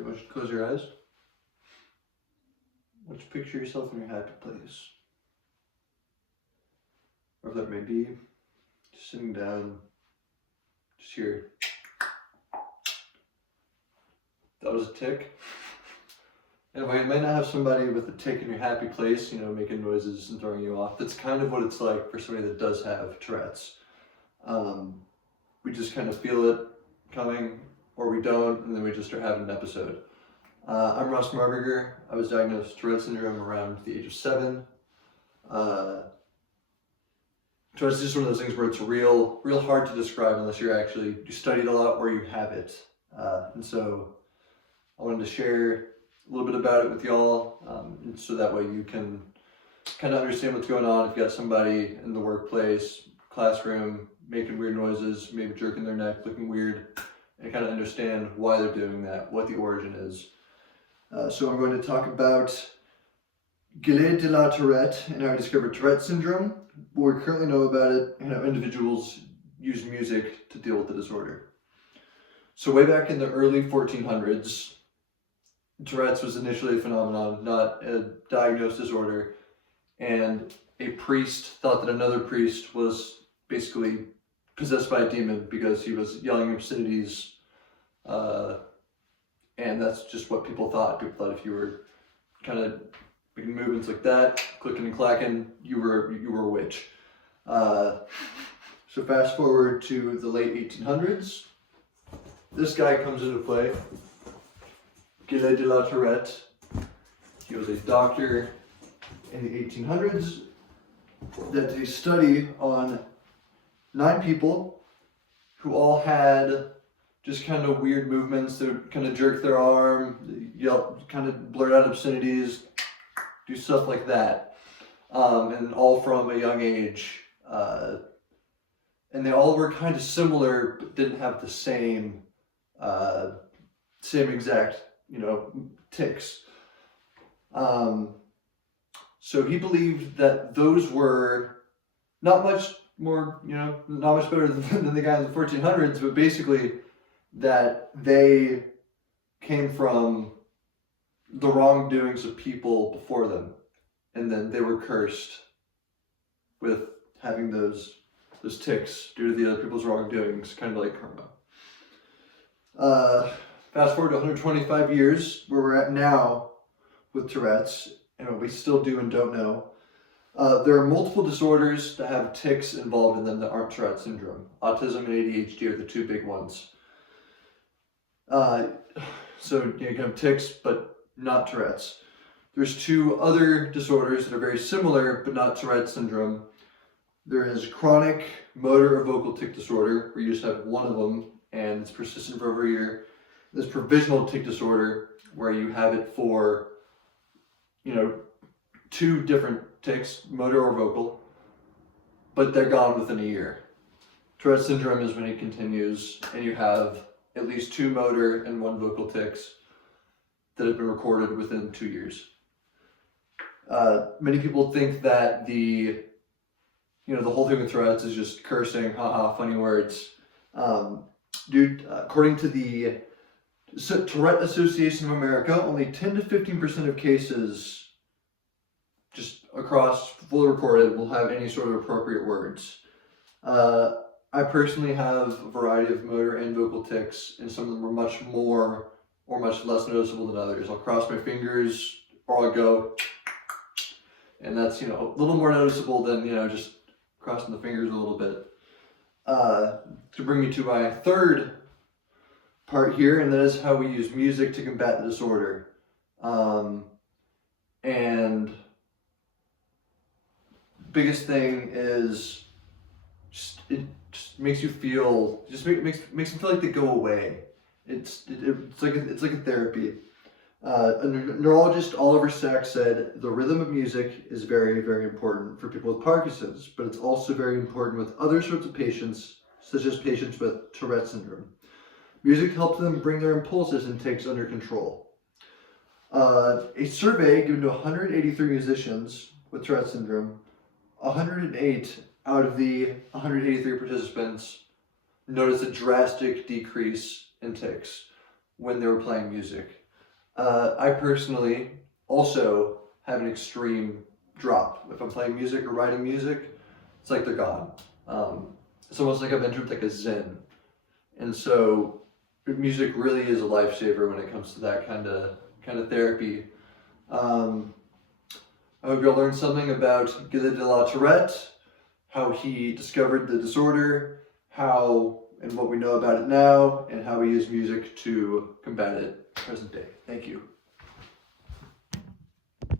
Okay, why don't you close your eyes? Why don't you picture yourself in your happy place? Wherever that may be, just sitting down, just here. That was a tick. Anyway, you might not have somebody with a tick in your happy place, making noises and throwing you off. That's kind of what it's like for somebody that does have Tourette's. We just kind of feel it coming, or we don't, and then we just start having an episode. I'm Ross Marberger. I was diagnosed with Tourette syndrome around the age of 7. Tourette's is just one of those things where it's real hard to describe unless you studied a lot or you have it. And so I wanted to share a little bit about it with y'all, and so that way you can kind of understand what's going on if you got somebody in the workplace, classroom, making weird noises, maybe jerking their neck, looking weird, and kind of understand why they're doing that, what the origin is. So I'm going to talk about Gillet de la Tourette and how I discovered Tourette syndrome, what we currently know about it, and how individuals use music to deal with the disorder. So way back in the early 1400s, Tourette's was initially a phenomenon, not a diagnosed disorder, and a priest thought that another priest was basically possessed by a demon because he was yelling obscenities, and that's just what people thought. People thought if you were kind of making movements like that, clicking and clacking, you were a witch. So fast forward to the late 1800s, this guy comes into play. Gillet de la Tourette. He was a doctor in the 1800s that did a study on 9 people who all had just kind of weird movements. They would kind of jerk their arm, yell, kind of blurt out obscenities, do stuff like that, and all from a young age. And they all were kind of similar, but didn't have the same exact tics. So he believed that those were not much more, not much better than the guy in the 1400s, but basically that they came from the wrongdoings of people before them, and then they were cursed with having those tics due to the other people's wrongdoings, kind of like karma. Fast forward to 125 years, where we're at now with Tourette's, and what we still do and don't know. There are multiple disorders that have tics involved in them that aren't Tourette syndrome. Autism and ADHD are the 2 big ones. So you can have tics, but not Tourette's. There's 2 other disorders that are very similar, but not Tourette syndrome. There is chronic motor or vocal tic disorder, where you just have one of them, and it's persistent for over a year. There's provisional tic disorder, where you have it for, 2 different tics, motor or vocal, but they're gone within a year. Tourette syndrome is when it continues, and you have at least 2 motor and 1 vocal tics that have been recorded within 2 years. Many people think that the whole thing with Tourette's is just cursing, haha, funny words. According to the Tourette Association of America, only 10 to 15% of cases, just across fully recorded, will have any sort of appropriate words. I personally have a variety of motor and vocal tics, and some of them are much more or much less noticeable than others. I'll cross my fingers, or I'll go, and that's, a little more noticeable than, just crossing the fingers a little bit. To bring me to my third part here, and that is how we use music to combat the disorder. And biggest thing is it just makes you feel, makes them feel like they go away. It's like a therapy. A neurologist, Oliver Sacks, said the rhythm of music is very, very important for people with Parkinson's, but it's also very important with other sorts of patients, such as patients with Tourette syndrome. Music helps them bring their impulses and tics under control. A survey given to 183 musicians with Tourette syndrome, 108 out of the 183 participants noticed a drastic decrease in tics when they were playing music. I personally also have an extreme drop. If I'm playing music or writing music, it's like they're gone. It's almost like I've entered like a zen. And so music really is a lifesaver when it comes to that kind of therapy. Um, I hope you'll learn something about Gilles de la Tourette, how he discovered the disorder, how and what we know about it now, and how we use music to combat it present day. Thank you.